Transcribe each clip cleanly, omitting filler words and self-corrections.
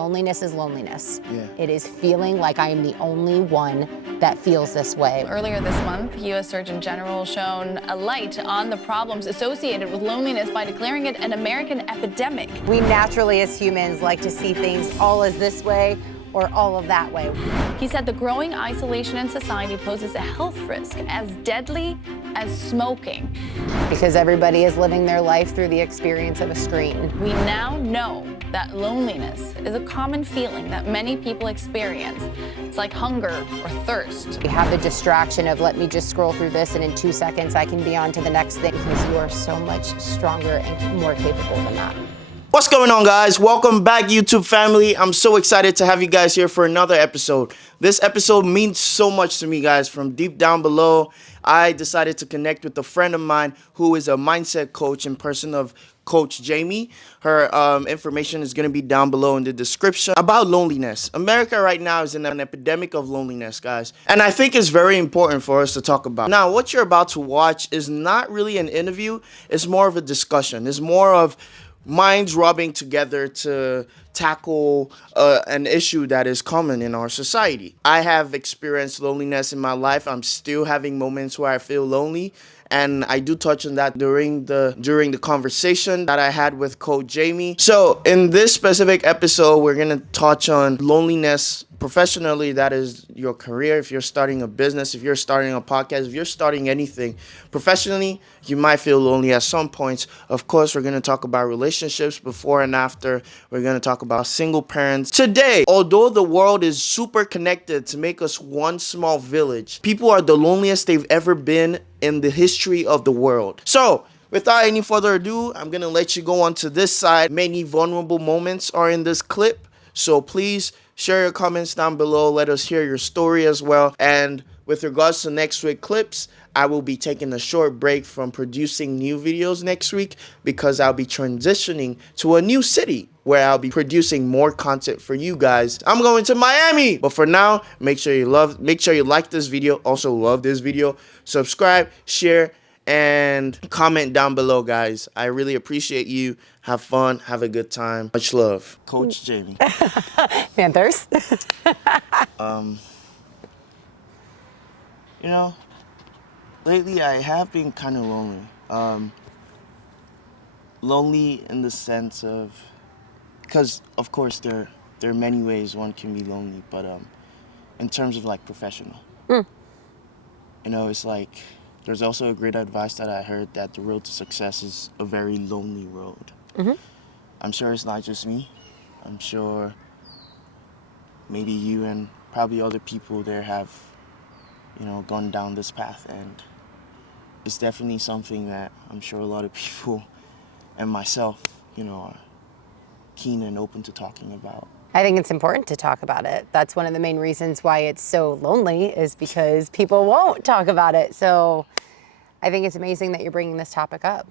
loneliness is loneliness. Yeah. It is feeling like I am the only one that feels this way. Earlier this month, U.S. Surgeon General shone a light on the problems associated with loneliness by declaring it an American epidemic. We naturally, as humans, like to see things all as this way or all of that way. He said the growing isolation in society poses a health risk as deadly as smoking. Because everybody is living their life through the experience of a screen. We now know that loneliness is a common feeling that many people experience. It's like hunger or thirst. You have the distraction of let me just scroll through this and in 2 seconds I can be on to the next thing, because you are so much stronger and more capable than that. What's going on, guys? Welcome back, YouTube family. I'm so excited to have you guys here for another episode. This episode means so much to me, guys. From deep down below, I decided to connect with a friend of mine who is a mindset coach in person of Coach JAYME. Her information is going to be down below in the description. About loneliness. America right now is in an epidemic of loneliness, guys. And I think it's very important for us to talk about. Now, what you're about to watch is not really an interview. It's more of a discussion. It's more of minds rubbing together to tackle an issue that is common in our society. I have experienced loneliness in my life. I'm still having moments where I feel lonely, and I do touch on that during the conversation that I had with Coach JAYME. So in this specific episode, we're gonna touch on loneliness professionally. That is your career. If you're starting a business, if you're starting a podcast, if you're starting anything professionally, you might feel lonely at some points. Of course, we're going to talk about relationships before and after. We're going to talk about single parents. Today, although the world is super connected to make us one small village, people are the loneliest they've ever been in the history of the world. So, without any further ado, I'm going to let you go on to this side. Many vulnerable moments are in this clip, so please share your comments down below. Let us hear your story as well. And with regards to next week clips, I will be taking a short break from producing new videos next week because I'll be transitioning to a new city where I'll be producing more content for you guys. I'm going to Miami. But for now, make sure you like this video. Also love this video. Subscribe, share, and comment down below, guys. I really appreciate you. Have fun. Have a good time. Much love. Coach JAYME. Panthers. You know, lately I have been kind of lonely. Lonely in the sense of, because of course there are many ways one can be lonely, but in terms of like professional. You know, it's like, there's also a great advice that I heard that the road to success is a very lonely road. I'm sure it's not just me. I'm sure maybe you and probably other people there have, you know, gone down this path, and it's definitely something that I'm sure a lot of people and myself, you know, are keen and open to talking about. I think it's important to talk about it. That's one of the main reasons why it's so lonely, is because people won't talk about it. So I think it's amazing that you're bringing this topic up.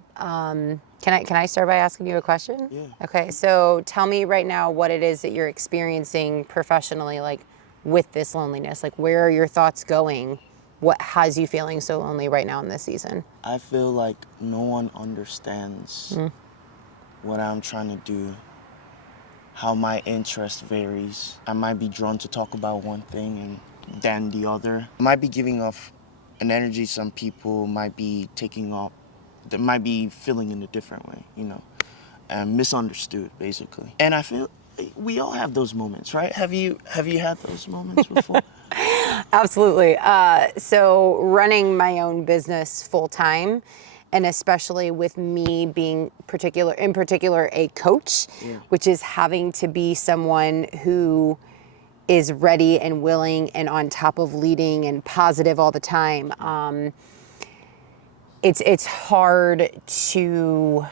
Can I start by asking you a question? Yeah. Okay, so tell me right now what it is that you're experiencing professionally, like with this loneliness. Like, where are your thoughts going? What has you feeling so lonely right now in this season? I feel like no one understands what I'm trying to do, how my interest varies. I might be drawn to talk about one thing and then the other. I might be giving off an energy some people might be taking off, that might be feeling in a different way, you know, and misunderstood, basically. And I feel we all have those moments, right? Have you had those moments before? Absolutely. So running my own business full time, and especially with me being in particular a coach, which is having to be someone who is ready and willing and on top of leading and positive all the time. It's hard to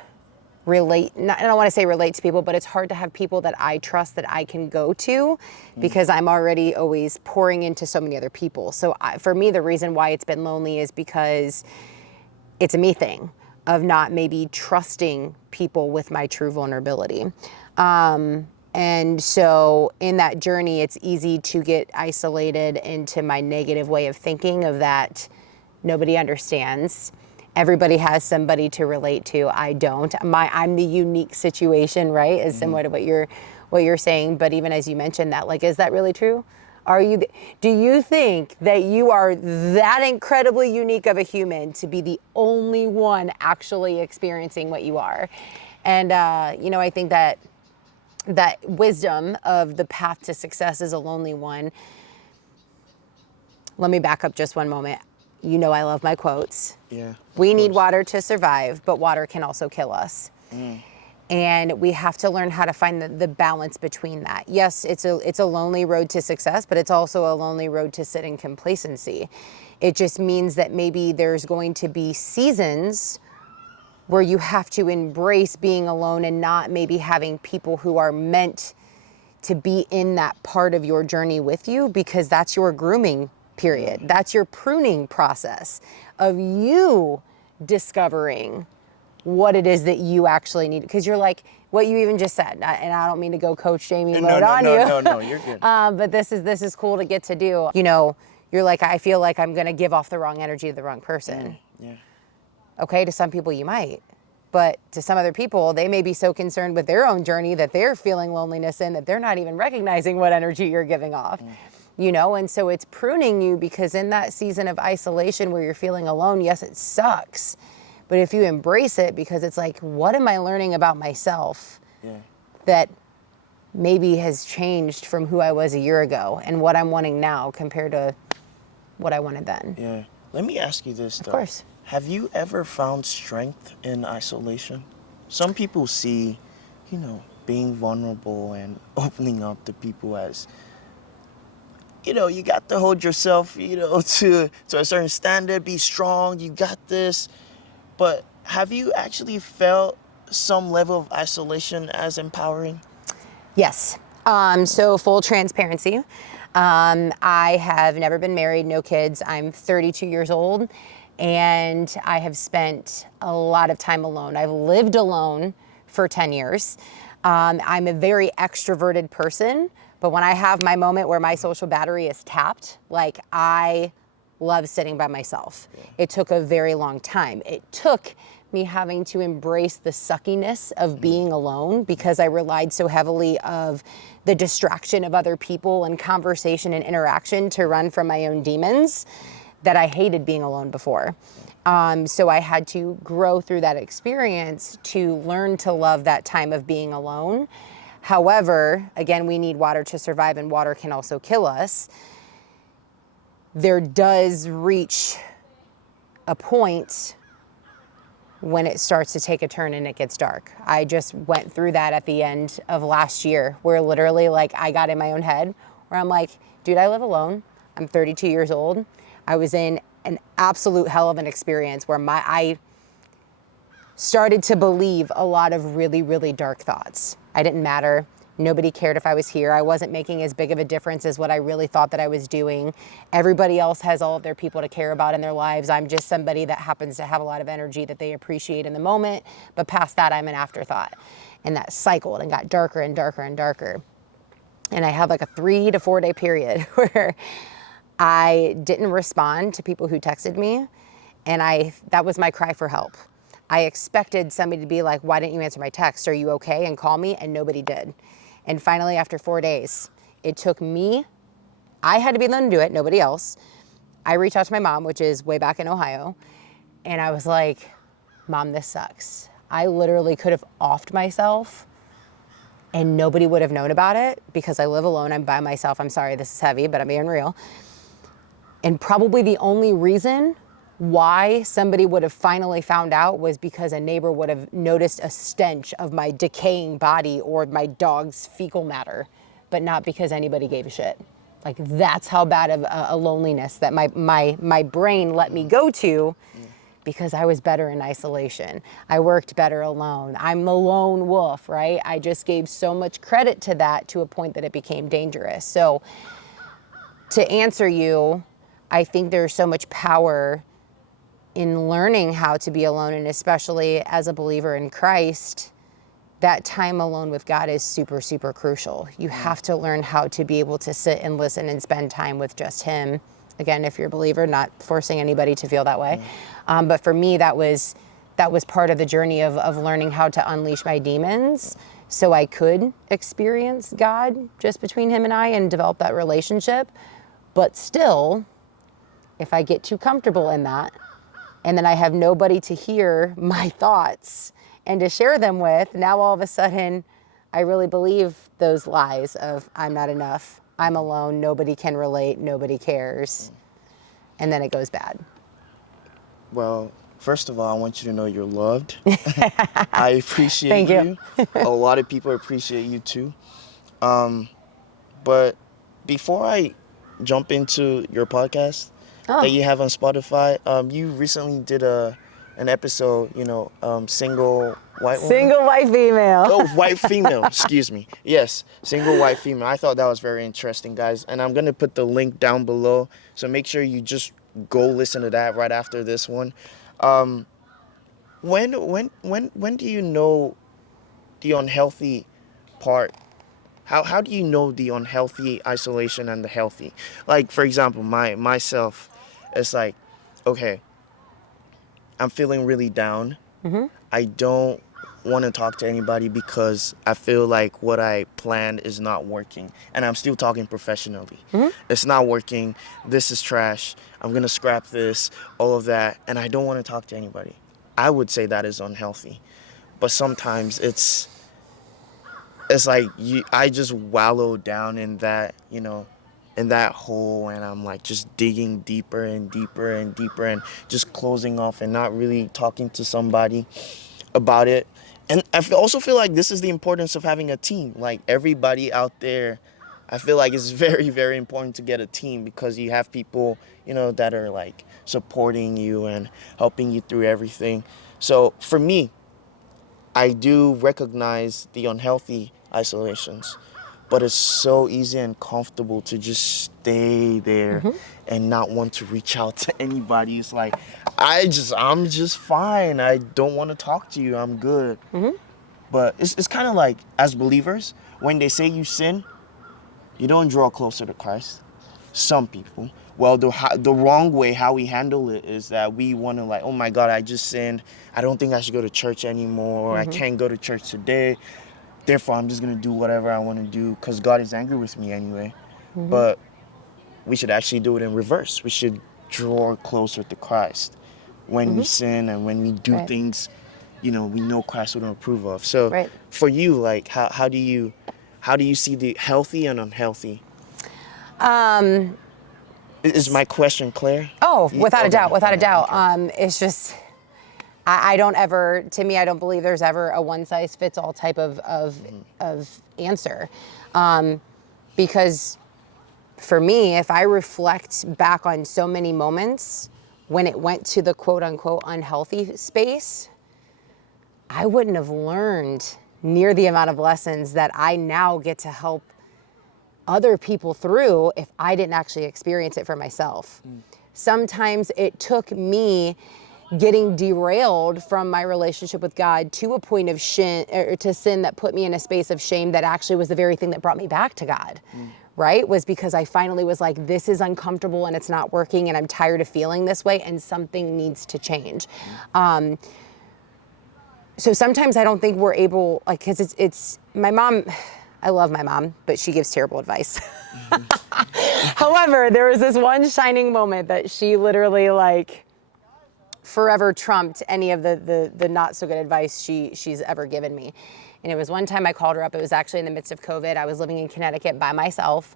relate, I don't want to say relate to people, but it's hard to have people that I trust that I can go to, because I'm already always pouring into so many other people. So for me, the reason why it's been lonely is because it's a me thing of not maybe trusting people with my true vulnerability. And so in that journey, it's easy to get isolated into my negative way of thinking of that nobody understands. Everybody has somebody to relate to. I don't. I'm the unique situation, right? Is similar to what you're saying, but even as you mentioned that, like, is that really true? Do you think that you are that incredibly unique of a human to be the only one actually experiencing what you are? And, I think that wisdom of the path to success is a lonely one. Let me back up just one moment. I love my quotes. Yeah. We need water to survive, but water can also kill us. And we have to learn how to find the balance between that. Yes, it's a lonely road to success, but it's also a lonely road to sit in complacency. It just means that maybe there's going to be seasons where you have to embrace being alone and not maybe having people who are meant to be in that part of your journey with you, because that's your grooming period. That's your pruning process of you discovering what it is that you actually need. Because you're like, what you even just said, and I don't mean to go Coach JAYME mode on you. No, you're good. But this is cool to get to do. You're like, I feel like I'm gonna give off the wrong energy to the wrong person. Yeah. Okay, to some people you might. But to some other people, they may be so concerned with their own journey that they're feeling loneliness in that they're not even recognizing what energy you're giving off. And so it's pruning you, because in that season of isolation where you're feeling alone, yes, it sucks. But if you embrace it, because it's like, what am I learning about myself that maybe has changed from who I was a year ago and what I'm wanting now compared to what I wanted then? Yeah. Let me ask you this, though. Of course. Have you ever found strength in isolation? Some people see, being vulnerable and opening up to people as, you got to hold yourself, to a certain standard, be strong, you got this. But have you actually felt some level of isolation as empowering? Yes. So full transparency. I have never been married, no kids. I'm 32 years old, and I have spent a lot of time alone. I've lived alone for 10 years. I'm a very extroverted person, but when I have my moment where my social battery is tapped, like, I love sitting by myself. It took a very long time. It took me having to embrace the suckiness of being alone, because I relied so heavily of the distraction of other people and conversation and interaction to run from my own demons, that I hated being alone before. So I had to grow through that experience to learn to love that time of being alone. However, again, we need water to survive, and water can also kill us. There does reach a point when it starts to take a turn and it gets dark. I just went through that at the end of last year, where literally, like, I got in my own head where I'm like, dude, I live alone. I'm 32 years old. I was in an absolute hell of an experience where I started to believe a lot of really, really dark thoughts. I didn't matter. Nobody cared if I was here. I wasn't making as big of a difference as what I really thought that I was doing. Everybody else has all of their people to care about in their lives. I'm just somebody that happens to have a lot of energy that they appreciate in the moment. But past that, I'm an afterthought. And that cycled and got darker and darker and darker. And I had like a 3 to 4 day period where I didn't respond to people who texted me. And that was my cry for help. I expected somebody to be like, why didn't you answer my text? Are you okay? And call me, and nobody did. And finally, after 4 days, it took me, I had to be the one to do it, nobody else. I reached out to my mom, which is way back in Ohio, and I was like, Mom, this sucks. I literally could have offed myself and nobody would have known about it, because I live alone, I'm by myself. I'm sorry, this is heavy, but I'm being real. And probably the only reason why somebody would have finally found out was because a neighbor would have noticed a stench of my decaying body or my dog's fecal matter, but not because anybody gave a shit. Like, that's how bad of a loneliness that my brain let me go to, because I was better in isolation. I worked better alone. I'm the lone wolf, right? I just gave so much credit to that, to a point that it became dangerous. So to answer you, I think there's so much power in learning how to be alone, and especially as a believer in Christ, that time alone with God is super, super crucial. You have to learn how to be able to sit and listen and spend time with just Him. Again, if you're a believer, not forcing anybody to feel that way. But for me, that was part of the journey of learning how to unleash my demons, so I could experience God just between him and I and develop that relationship. But still, if I get too comfortable in that, and then I have nobody to hear my thoughts and to share them with, now all of a sudden, I really believe those lies of I'm not enough, I'm alone, nobody can relate, nobody cares. And then it goes bad. Well, first of all, I want you to know you're loved. I appreciate Thank you. A lot of people appreciate you too. But before I jump into your podcast that you have on Spotify, you recently did an episode, single white woman. Single white female. Oh, white female, excuse me. Yes, single white female. I thought that was very interesting, guys. And I'm going to put the link down below. So make sure you just go listen to that right after this one. When do you know the unhealthy part? How do you know the unhealthy isolation and the healthy? Like, for example, myself, it's like, okay, I'm feeling really down. I don't want to talk to anybody because I feel like what I planned is not working. And I'm still talking professionally. It's not working. This is trash. I'm going to scrap this, all of that. And I don't want to talk to anybody. I would say that is unhealthy. But sometimes it's like I just wallow down in that, in that hole, and I'm like just digging deeper and deeper and deeper and just closing off and not really talking to somebody about it. And I also feel like this is the importance of having a team. Like, everybody out there, I feel like it's very, very important to get a team, because you have people, that are like supporting you and helping you through everything. So for me, I do recognize the unhealthy isolations, but it's so easy and comfortable to just stay there and not want to reach out to anybody. It's like, I'm just fine. I don't want to talk to you. I'm good. But it's kind of like, as believers, when they say you sin, you don't draw closer to Christ. Some people. Well, the wrong way how we handle it is that we want to, like, oh my God, I just sinned. I don't think I should go to church anymore. I can't go to church today. Therefore, I'm just going to do whatever I want to do because God is angry with me anyway. But we should actually do it in reverse. We should draw closer to Christ when we sin and when we do things, we know Christ wouldn't approve of. So for you, like, how do you see the healthy and unhealthy? Is my question clear? Oh, without a doubt, without a doubt. It's just, I don't believe there's ever a one size fits all type of answer. Because for me, if I reflect back on so many moments when it went to the quote unquote unhealthy space, I wouldn't have learned near the amount of lessons that I now get to help other people through if I didn't actually experience it for myself. Sometimes it took me getting derailed from my relationship with God to a point of sin that put me in a space of shame that actually was the very thing that brought me back to God, right? Was because I finally was like, this is uncomfortable and it's not working and I'm tired of feeling this way and something needs to change. So sometimes I don't think we're able, like, cause it's my mom, I love my mom, but she gives terrible advice. However, there was this one shining moment that she literally, like, forever trumped any of the not so good advice she's ever given me. And it was one time I called her up. It was actually in the midst of COVID. I was living in Connecticut by myself.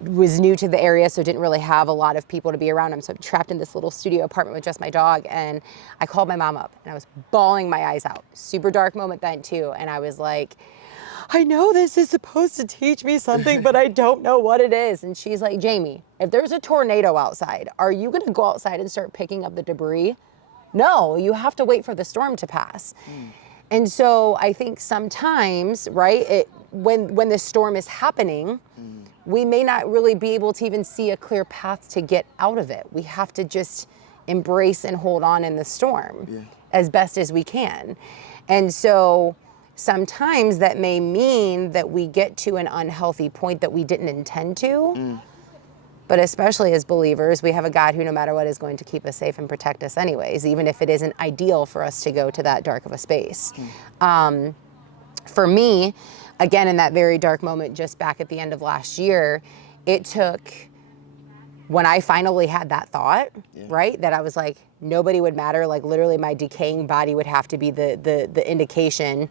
Was new to the area, so didn't really have a lot of people to be around. I'm so trapped in this little studio apartment with just my dog. And I called my mom up and I was bawling my eyes out. Super dark moment then too. And I was like, I know this is supposed to teach me something, but I don't know what it is. And she's like, JAYME, if there's a tornado outside, are you gonna go outside and start picking up the debris? No, you have to wait for the storm to pass. And so I think sometimes, right, when the storm is happening, we may not really be able to even see a clear path to get out of it. We have to just embrace and hold on in the storm as best as we can. And so sometimes that may mean that we get to an unhealthy point that we didn't intend to. But especially as believers, we have a God who, no matter what, is going to keep us safe and protect us anyways, even if it isn't ideal for us to go to that dark of a space. For me, again, in that very dark moment, just back at the end of last year, it took, when I finally had that thought, right, that I was like, nobody would matter, like literally my decaying body would have to be the indication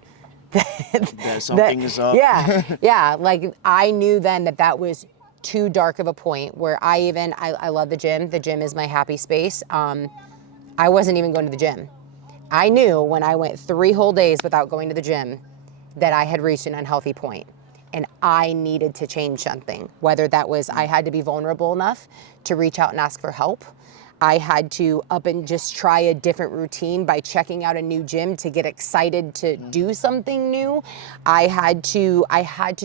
that something is up. Yeah, like I knew then that was too dark of a point where I love the gym. The gym is my happy space. I wasn't even going to the gym. I knew when I went 3 whole days without going to the gym that I had reached an unhealthy point and I needed to change something. Whether that was I had to be vulnerable enough to reach out and ask for help. I had to up and just try a different routine by checking out a new gym to get excited to do something new. I had to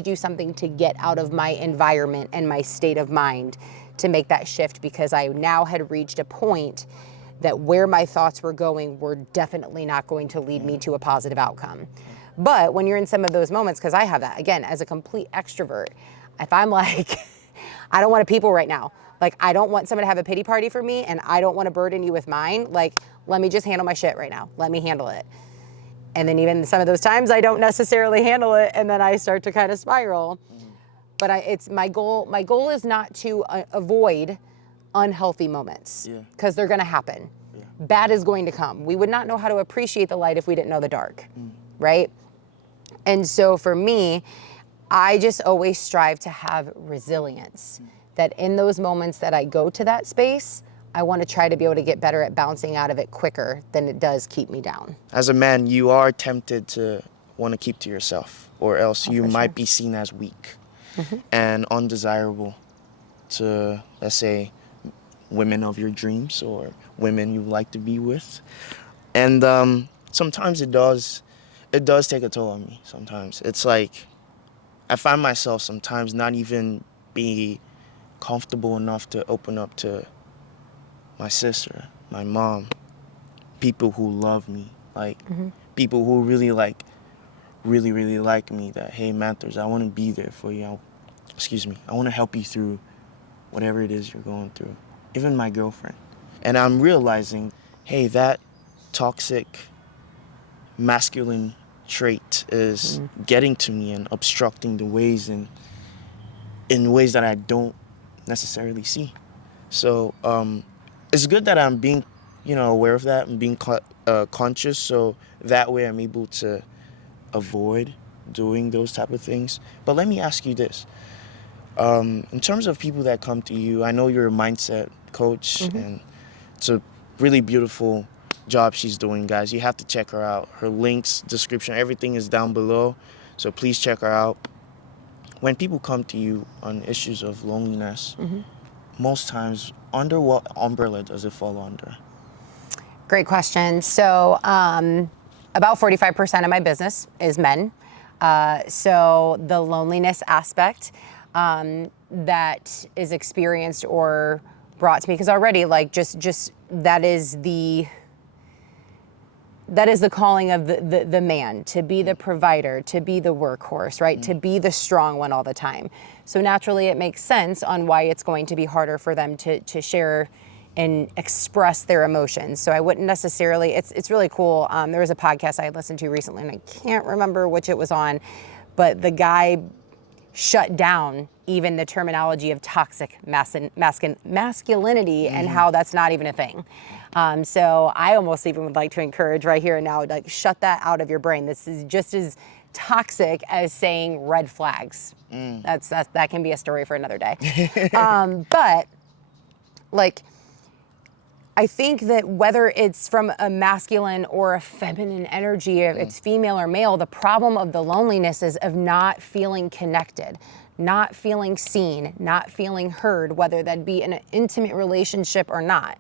do something to get out of my environment and my state of mind to make that shift, because I now had reached a point that where my thoughts were going were definitely not going to lead me to a positive outcome. But when you're in some of those moments, because I have that, again, as a complete extrovert, if I'm like, I don't want to people right now, like I don't want someone to have a pity party for me and I don't want to burden you with mine, like let me just handle my shit right now. Let me handle it. And then even some of those times I don't necessarily handle it and then I start to kind of spiral. But it's my goal is not to avoid unhealthy moments, because they're going to happen. Bad is going to come. We would not know how to appreciate the light if we didn't know the dark, right? And so for me, I just always strive to have resilience, that in those moments that I go to that space, I want to try to be able to get better at bouncing out of it quicker than it does keep me down. As a man, you are tempted to want to keep to yourself, or else you might be seen as weak and undesirable to, let's say, women of your dreams or women you like to be with. And sometimes it does take a toll on me. Sometimes it's like I find myself sometimes not even be comfortable enough to open up to my sister, my mom, people who love me, like people who really like me, that, hey, Manthers, I want to be there for you. I want to help you through whatever it is you're going through. Even my girlfriend. And I'm realizing, hey, that toxic masculine trait is getting to me and obstructing the ways in ways that I don't necessarily see. So it's good that I'm being, aware of that and being conscious, so that way I'm able to avoid doing those type of things. But let me ask you this. In terms of people that come to you, I know you're a mindset coach, and it's a really beautiful job she's doing, guys. You have to check her out. Her links, description, everything is down below, so please check her out. When people come to you on issues of loneliness, most times, under what umbrella does it fall under? Great question. So about 45% of my business is men. So the loneliness aspect that is experienced or brought to me, because already, like, just that is the calling of the man, to be the provider, to be the workhorse, right? To be the strong one all the time. So naturally it makes sense on why it's going to be harder for them to share and express their emotions. So I wouldn't necessarily, it's really cool. There was a podcast I listened to recently and I can't remember which it was on, but the guy shut down even the terminology of toxic masculinity and how that's not even a thing. So I almost even would like to encourage right here and now, like, shut that out of your brain. This is just as toxic as saying red flags. That can be a story for another day. But like, I think that whether it's from a masculine or a feminine energy, if it's female or male, the problem of the loneliness is of not feeling connected, not feeling seen, not feeling heard, whether that be in an intimate relationship or not.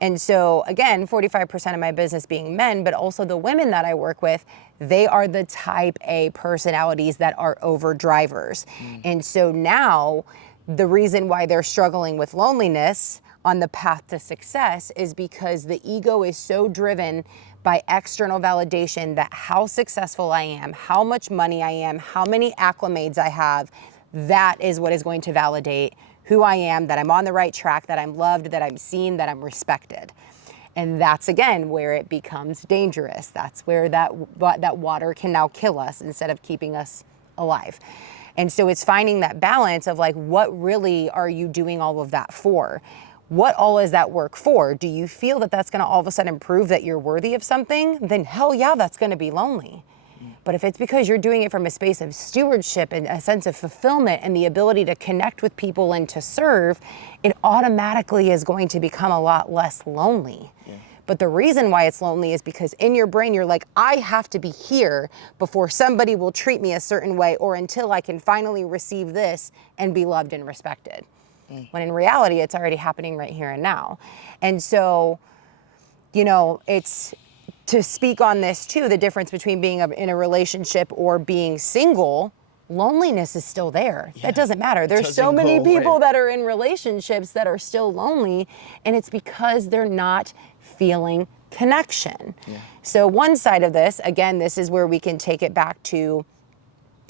And so again, 45% of my business being men, but also the women that I work with, they are the type A personalities that are overdrivers. And so now the reason why they're struggling with loneliness on the path to success is because the ego is so driven by external validation that how successful I am, how much money I am, how many acclimates I have, that is what is going to validate who I am, that I'm on the right track, that I'm loved, that I'm seen, that I'm respected. And that's, again, where it becomes dangerous. That's where that water can now kill us instead of keeping us alive. And so it's finding that balance of like, what really are you doing all of that for? What all is that work for? Do you feel that that's going to all of a sudden prove that you're worthy of something? Then hell yeah, that's going to be lonely. But if it's because you're doing it from a space of stewardship and a sense of fulfillment and the ability to connect with people and to serve, it automatically is going to become a lot less lonely. Yeah. But the reason why it's lonely is because in your brain, you're like, I have to be here before somebody will treat me a certain way or until I can finally receive this and be loved and respected. When in reality, it's already happening right here and now. And so, you know, it's to speak on this too, the difference between being in a relationship or being single, loneliness is still there. Yeah. That doesn't matter. There's so many people that are in relationships that are still lonely, and it's because they're not feeling connection. Yeah. So one side of this, again, this is where we can take it back to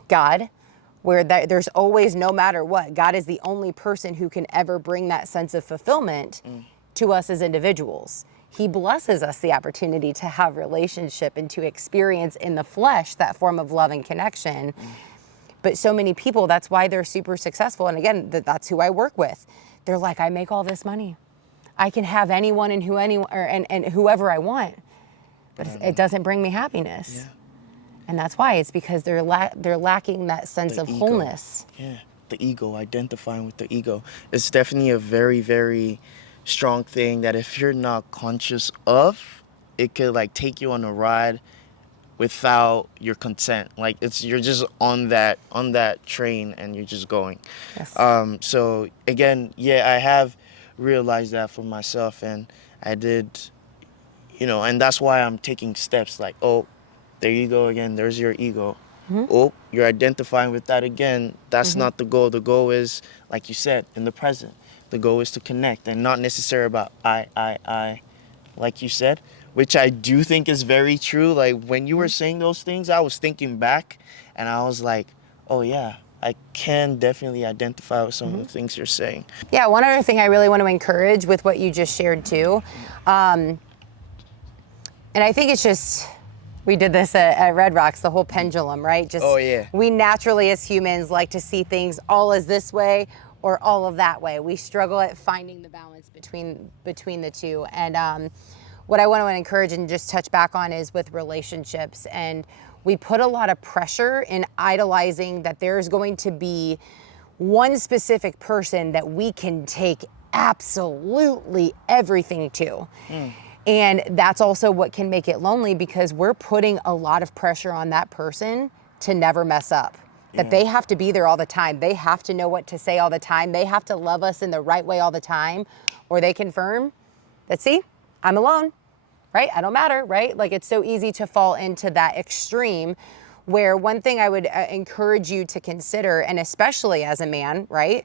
God, where there's always, no matter what, God is the only person who can ever bring that sense of fulfillment to us as individuals. He blesses us the opportunity to have relationship and to experience in the flesh that form of love and connection. But so many people, that's why they're super successful. And again, that's who I work with. They're like, I make all this money. I can have anyone and whoever I want, but it doesn't bring me happiness. Yeah. And that's why. It's because they're lacking that sense of wholeness. Yeah, the ego, identifying with the ego. It's definitely a very, very strong thing that if you're not conscious of, it could like take you on a ride without your consent. Like you're just on that train and you're just going. Yes. So again, yeah, I have realized that for myself, and I did, you know, and that's why I'm taking steps like, oh, there you go again. There's your ego. Mm-hmm. Oh, you're identifying with that again. That's not the goal. The goal is, like you said, in the present. The goal is to connect and not necessarily about I, like you said, which I do think is very true. Like when you were saying those things, I was thinking back and I was like, oh yeah, I can definitely identify with some of the things you're saying. Yeah, one other thing I really want to encourage with what you just shared too, and I think it's just, we did this at Red Rocks, the whole pendulum, right? Just, oh yeah. We naturally as humans like to see things all as this way or all of that way. We struggle at finding the balance between the two. And what I want to encourage and just touch back on is with relationships. And we put a lot of pressure in idolizing that there's going to be one specific person that we can take absolutely everything to. And that's also what can make it lonely, because we're putting a lot of pressure on that person to never mess up. That they have to be there all the time. They have to know what to say all the time. They have to love us in the right way all the time, or they confirm that, see, I'm alone, right? I don't matter, right? Like it's so easy to fall into that extreme, where one thing I would encourage you to consider, and especially as a man, right?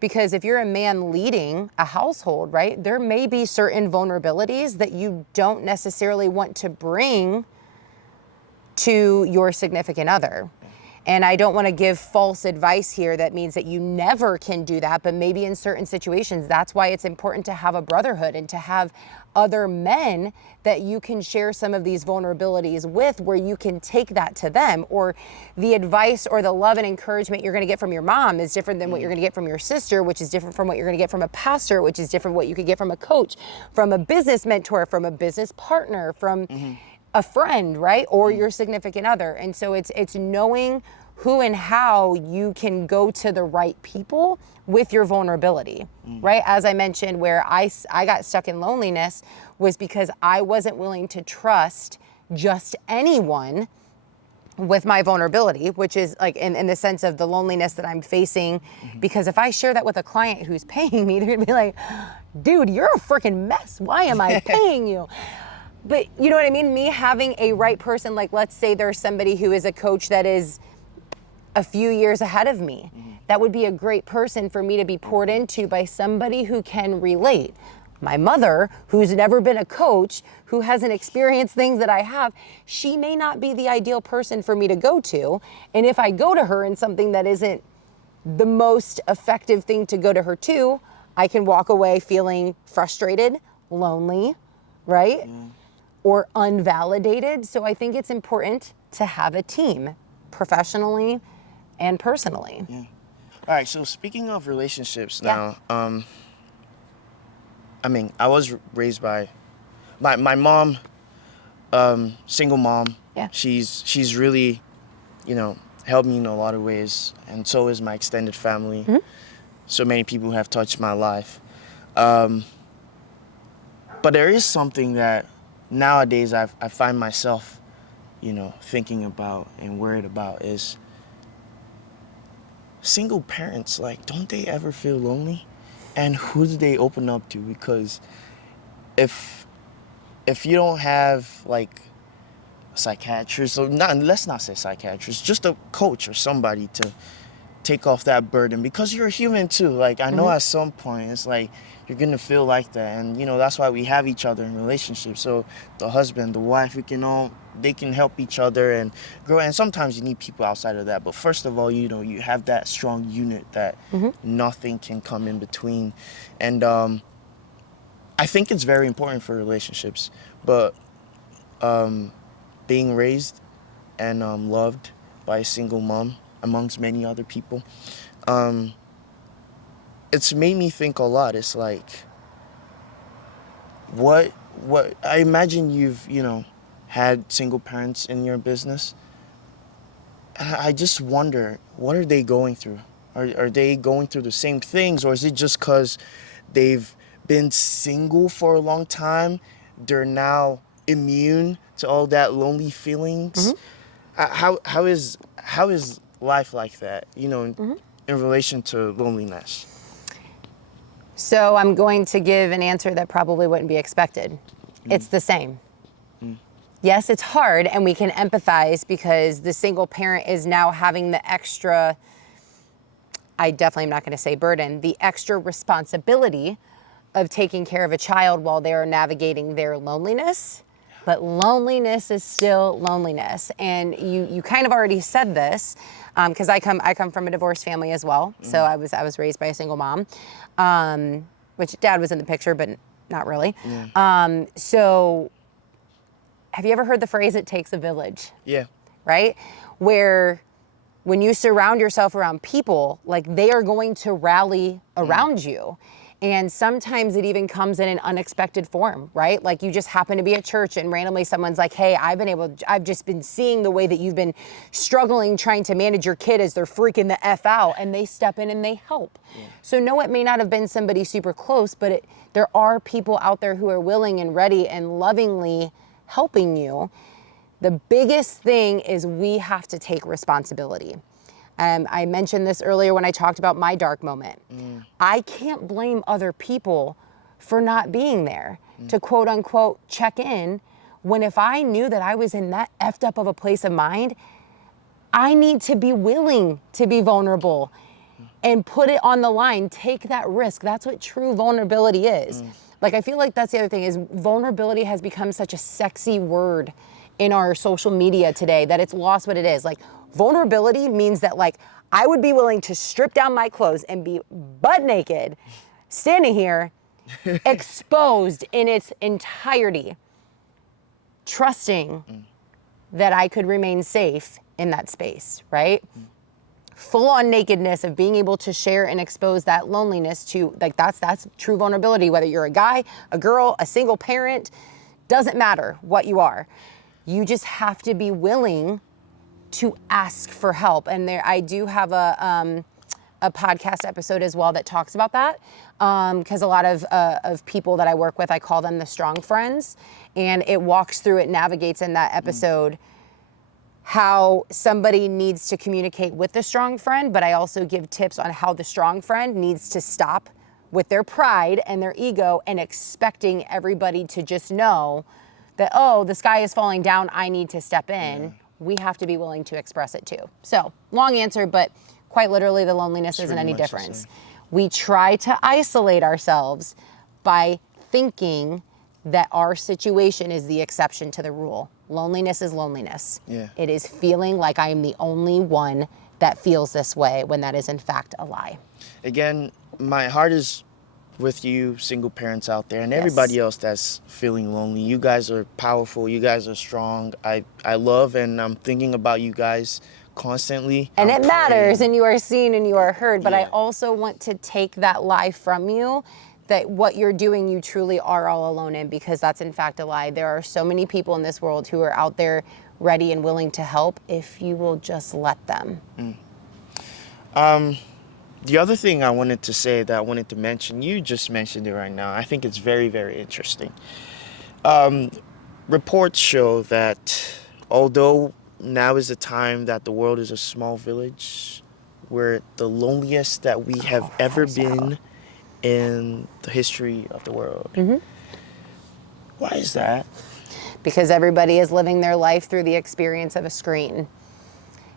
Because if you're a man leading a household, right, there may be certain vulnerabilities that you don't necessarily want to bring to your significant other. And I don't want to give false advice here that means that you never can do that, but maybe in certain situations, that's why it's important to have a brotherhood and to have other men that you can share some of these vulnerabilities with, where you can take that to them. Or the advice or the love and encouragement you're going to get from your mom is different than what you're going to get from your sister, which is different from what you're going to get from a pastor, which is different what you could get from a coach, from a business mentor, from a business partner, from a friend, right? Or your significant other. And so it's knowing who and how you can go to the right people with your vulnerability, right? As I mentioned, where I got stuck in loneliness was because I wasn't willing to trust just anyone with my vulnerability, which is like in the sense of the loneliness that I'm facing. Because if I share that with a client who's paying me, they're gonna be like, dude, you're a freaking mess. Why am I paying you? But you know what I mean? Me having a right person, like let's say there's somebody who is a coach that is a few years ahead of me. That would be a great person for me to be poured into by somebody who can relate. My mother, who's never been a coach, who hasn't experienced things that I have, she may not be the ideal person for me to go to. And if I go to her in something that isn't the most effective thing to go to her to, I can walk away feeling frustrated, lonely, right? Or unvalidated. So I think it's important to have a team, professionally and personally. All right, so speaking of relationships now, I mean, I was raised by my mom, single mom. Yeah. She's really, you know, helped me in a lot of ways, and so is my extended family. So many people have touched my life. But there is something that nowadays I find myself, you know, thinking about and worried about is single parents. Like, don't they ever feel lonely? And who do they open up to? Because if you don't have like a psychiatrist, or not, let's not say psychiatrist, just a coach or somebody to take off that burden, because you're a human too. Like, I know at some point it's like you're gonna feel like that, and you know that's why we have each other in relationships. So the husband, the wife, they can help each other and grow. And sometimes you need people outside of that, but first of all, you know, you have that strong unit that nothing can come in between. And I think it's very important for relationships, but being raised and loved by a single mom amongst many other people, it's made me think a lot. It's like, what I imagine you've, you know, had single parents in your business. I just wonder, what are they going through? Are they going through the same things, or is it just because they've been single for a long time, they're now immune to all that lonely feelings? How is life like that, you know, in relation to loneliness? So I'm going to give an answer that probably wouldn't be expected. It's the same. Yes, it's hard, and we can empathize because the single parent is now having the extra, I definitely am not going to say burden, the extra responsibility of taking care of a child while they're navigating their loneliness. But loneliness is still loneliness. And you kind of already said this, because I come from a divorced family as well. So I was raised by a single mom, which dad was in the picture, but not really. So have you ever heard the phrase, it takes a village? Yeah. Right? Where when you surround yourself around people, like, they are going to rally around you. And sometimes it even comes in an unexpected form, right? Like, you just happen to be at church and randomly someone's like, hey, I've just been seeing the way that you've been struggling trying to manage your kid as they're freaking the F out, and they step in and they help. So no, it may not have been somebody super close, but there are people out there who are willing and ready and lovingly helping you. The biggest thing is we have to take responsibility. I mentioned this earlier when I talked about my dark moment. I can't blame other people for not being there to quote unquote check in, when if I knew that I was in that effed up of a place of mind, I need to be willing to be vulnerable and put it on the line, take that risk. That's what true vulnerability is. Like, I feel like that's the other thing, is vulnerability has become such a sexy word in our social media today that it's lost what it is. Like, vulnerability means that, like, I would be willing to strip down my clothes and be butt naked, standing here, exposed in its entirety, trusting that I could remain safe in that space, right? Full-on nakedness of being able to share and expose that loneliness to, like, that's true vulnerability, whether you're a guy, a girl, a single parent, doesn't matter what you are. You just have to be willing to ask for help. And I do have a podcast episode as well that talks about that, because a lot of people that I work with, I call them the strong friends, and it walks through, it navigates in that episode how somebody needs to communicate with the strong friend, but I also give tips on how the strong friend needs to stop with their pride and their ego and expecting everybody to just know that, oh, the sky is falling down, I need to step in. We have to be willing to express it too. So, long answer, but quite literally, the loneliness isn't any difference. We try to isolate ourselves by thinking that our situation is the exception to the rule. Loneliness is loneliness. It is feeling like I am the only one that feels this way, when that is in fact a lie. Again, my heart is with you single parents out there and everybody else that's feeling lonely. You guys are powerful. You guys are strong. I love and I'm thinking about you guys constantly. And I'm it matters, praying. and you are seen and you are heard. But I Yeah. also want to take that lie from you, that what you're doing, you truly are all alone in, because that's in fact a lie. There are so many people in this world who are out there ready and willing to help if you will just let them. The other thing I wanted to say that I wanted to mention, you just mentioned it right now. I think it's very, very interesting. Reports show that although now is the time that the world is a small village, we're the loneliest that we have ever been in the history of the world. Why is that? Because everybody is living their life through the experience of a screen.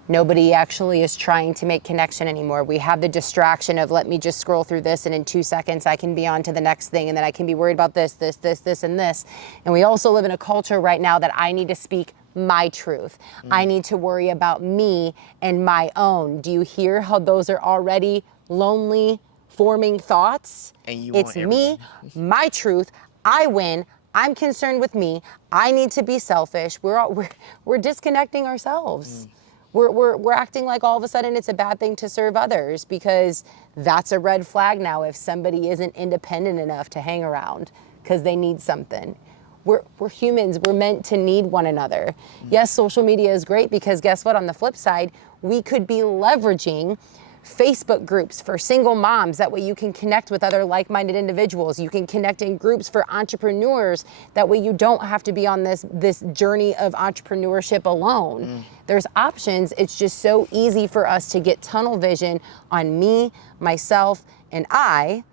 Nobody actually is trying to make connection anymore. We have the distraction of, let me just scroll through this, and in 2 seconds I can be on to the next thing, and then I can be worried about this, and this. And we also live in a culture right now that I need to speak my truth. I need to worry about me and my own. Do you hear how those are already lonely, forming thoughts? And you It's want me, my truth, I win, I'm concerned with me, I need to be selfish. We're disconnecting ourselves. We're acting like all of a sudden it's a bad thing to serve others, because that's a red flag now if somebody isn't independent enough to hang around because they need something. We're humans, we're meant to need one another. Yes, social media is great, because guess what, on the flip side, we could be leveraging Facebook groups for single moms. That way you can connect with other like-minded individuals. You can connect in groups for entrepreneurs. That way you don't have to be on this journey of entrepreneurship alone. There's options. It's just so easy for us to get tunnel vision on me, myself, and I,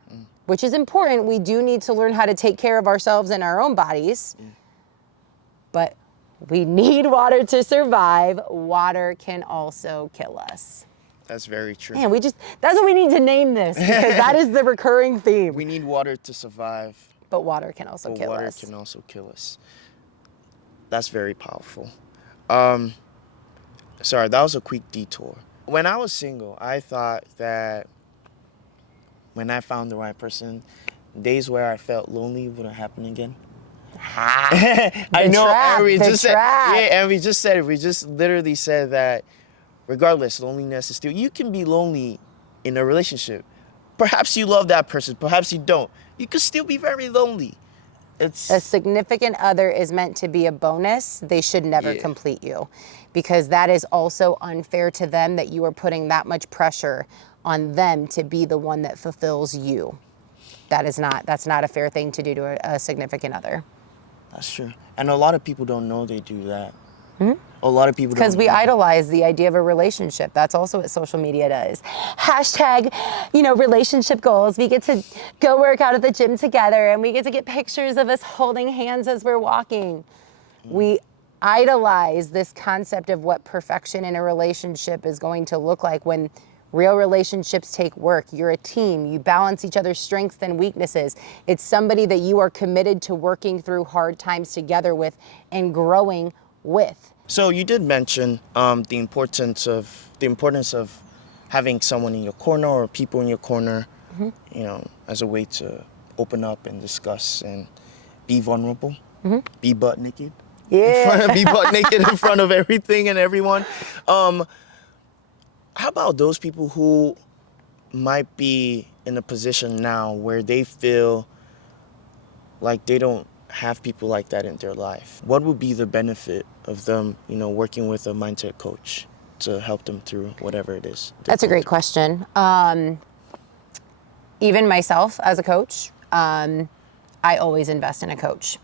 which is important. We do need to learn how to take care of ourselves and our own bodies. But we need water to survive. Water can also kill us. That's very true. Man, that's what we need to name this, because that is the recurring theme. We need water to survive. But water can also kill water us. can also kill us. That's very powerful. Sorry, that was a quick detour. When I was single, I thought that when I found the right person, days where I felt lonely wouldn't happen again. I know, and we just said, and we just said it. We just literally said that regardless, loneliness is still, you can be lonely in a relationship. Perhaps you love that person, perhaps you don't. You could still be very lonely. A significant other is meant to be a bonus. They should never complete you, because that is also unfair to them, that you are putting that much pressure on them to be the one that fulfills you. That's not a fair thing to do to a significant other. That's true. And a lot of people don't know they do that. A lot of people don't. Because we idolize the idea of a relationship. That's also what social media does. Hashtag, relationship goals. We get to go work out at the gym together, and we get to get pictures of us holding hands as we're walking. We idolize this concept of what perfection in a relationship is going to look like, when real relationships take work. You're a team. You balance each other's strengths and weaknesses. It's somebody that you are committed to working through hard times together with and growing with. So you did mention the importance of having someone in your corner, or people in your corner, as a way to open up and discuss and be vulnerable, be butt naked. Yeah. Be butt naked in front of everything and everyone. How about those people who might be in a position now where they feel like they don't have people like that in their life? What would be the benefit of them, working with a mindset coach to help them through whatever it is? That's a great question. Even myself as a coach, I always invest in a coach.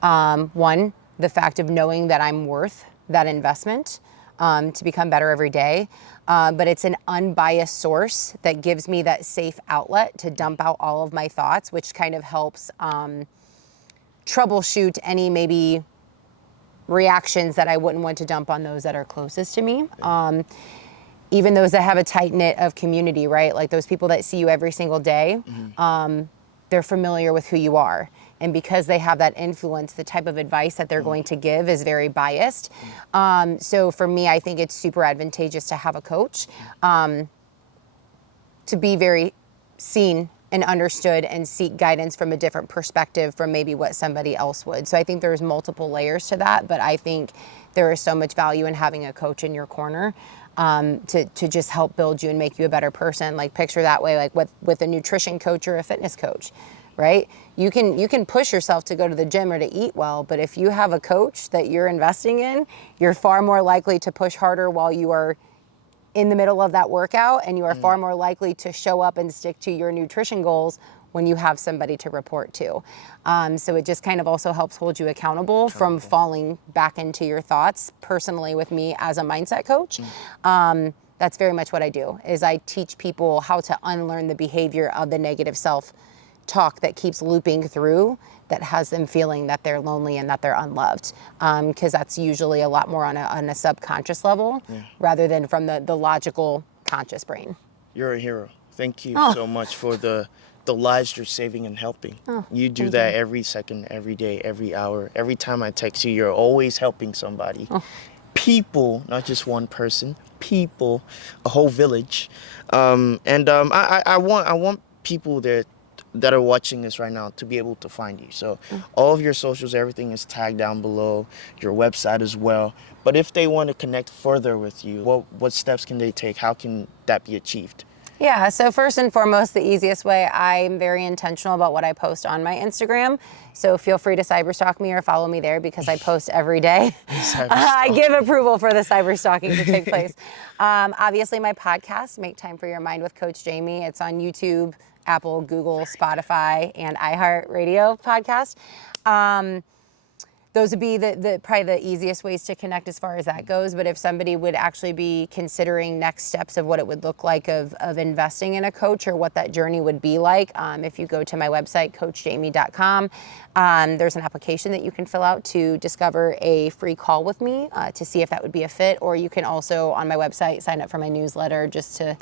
One, the fact of knowing that I'm worth that investment to become better every day. But it's an unbiased source that gives me that safe outlet to dump out all of my thoughts, which kind of helps troubleshoot any maybe reactions that I wouldn't want to dump on those that are closest to me. Even those that have a tight knit of community, right? Like those people that see you every single day, they're familiar with who you are. And because they have that influence, the type of advice that they're going to give is very biased. So for me, I think it's super advantageous to have a coach, to be very seen and understood and seek guidance from a different perspective from maybe what somebody else would. So I think there's multiple layers to that, but I think there is so much value in having a coach in your corner to just help build you and make you a better person. Like picture that way, like with a nutrition coach or a fitness coach, right? You can push yourself to go to the gym or to eat well, but if you have a coach that you're investing in, you're far more likely to push harder while you are in the middle of that workout, and you are far more likely to show up and stick to your nutrition goals when you have somebody to report to. So it just kind of also helps hold you accountable from falling back into your thoughts. Personally, with me as a mindset coach, that's very much what I do, is I teach people how to unlearn the behavior of the negative self-talk that keeps looping through, that has them feeling that they're lonely and that they're unloved. Because that's usually a lot more on a subconscious level rather than from the logical conscious brain. You're a hero. Thank you so much for the lives you're saving and helping. You do that every second, every day, every hour. Every time I text you, you're always helping somebody. People, not just one person, people, a whole village. I want people that are watching this right now to be able to find you. So all of your socials, everything is tagged down below, your website as well. But if they want to connect further with you, what steps can they take? How can that be achieved? Yeah, so first and foremost, the easiest way, I'm very intentional about what I post on my Instagram. So feel free to cyberstalk me or follow me there, because I post every day. I give approval for the cyberstalking to take place. Obviously, my podcast, Make Time for Your Mind with Coach JAYME. It's on YouTube, Apple, Google, Spotify, and iHeart Radio podcast. Those would be probably the easiest ways to connect as far as that goes. But if somebody would actually be considering next steps of what it would look like of investing in a coach, or what that journey would be like, if you go to my website, coachjayme.com, there's an application that you can fill out to discover a free call with me to see if that would be a fit. Or you can also, on my website, sign up for my newsletter just to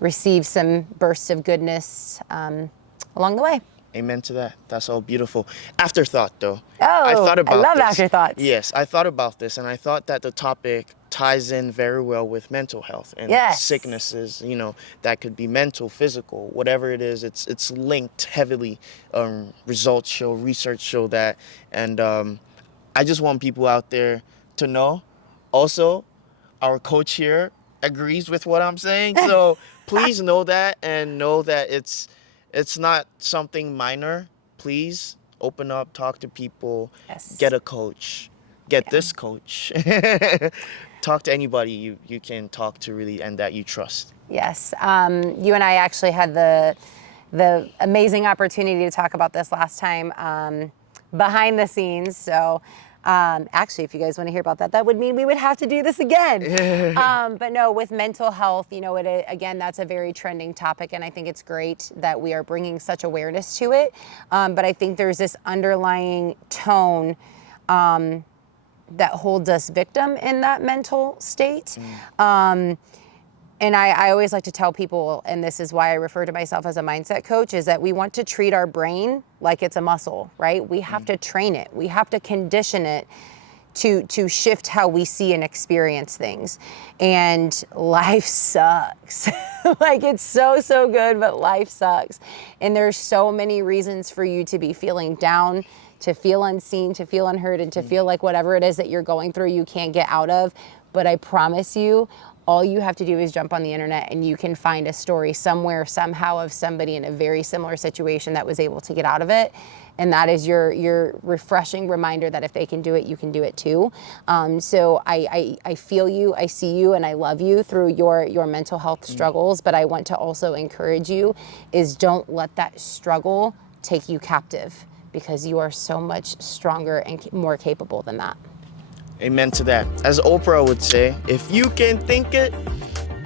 receive some bursts of goodness along the way. Amen to that. That's all beautiful. Afterthought, though. I love afterthoughts. Yes, I thought about this, and I thought that the topic ties in very well with mental health and sicknesses. You know, that could be mental, physical, whatever it is. It's linked heavily. Results show, research show that, and I just want people out there to know. Also, our coach here agrees with what I'm saying, so please know that, and know that it's not something minor. Please open up, talk to people, get a coach, get this coach. Talk to anybody you can talk to, really, and that you trust. Yes. You and I actually had the amazing opportunity to talk about this last time behind the scenes. So actually, if you guys want to hear about that, that would mean we would have to do this again. But no, with mental health, you know, again, that's a very trending topic, and I think it's great that we are bringing such awareness to it. But I think there's this underlying tone that holds us victim in that mental state. And I always like to tell people, and this is why I refer to myself as a mindset coach, is that we want to treat our brain like it's a muscle, right? We have to train it. We have to condition it to shift how we see and experience things. And life sucks. Like, it's so good, but life sucks. And there's so many reasons for you to be feeling down, to feel unseen, to feel unheard, and to feel like whatever it is that you're going through, you can't get out of. But I promise you, all you have to do is jump on the internet and you can find a story somewhere, somehow, of somebody in a very similar situation that was able to get out of it. And that is your refreshing reminder that if they can do it, you can do it too. So I feel you, I see you, and I love you through your mental health struggles. But I want to also encourage you is don't let that struggle take you captive, because you are so much stronger and more capable than that. Amen to that. As Oprah would say, if you can think it,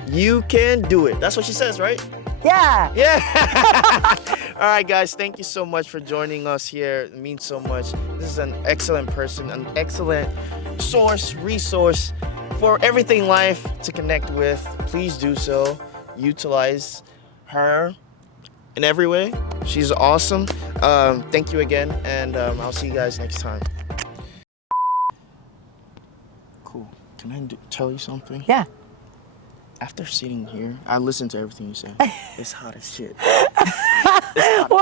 you can do it. That's what she says, right? Yeah. All right, guys. Thank you so much for joining us here. It means so much. This is an excellent person, an excellent resource for everything life to connect with. Please do so. Utilize her in every way. She's awesome. Thank you again, and I'll see you guys next time. Cool. Can I tell you something? Yeah. After sitting here, I listened to everything you said. It's hot as shit. Well,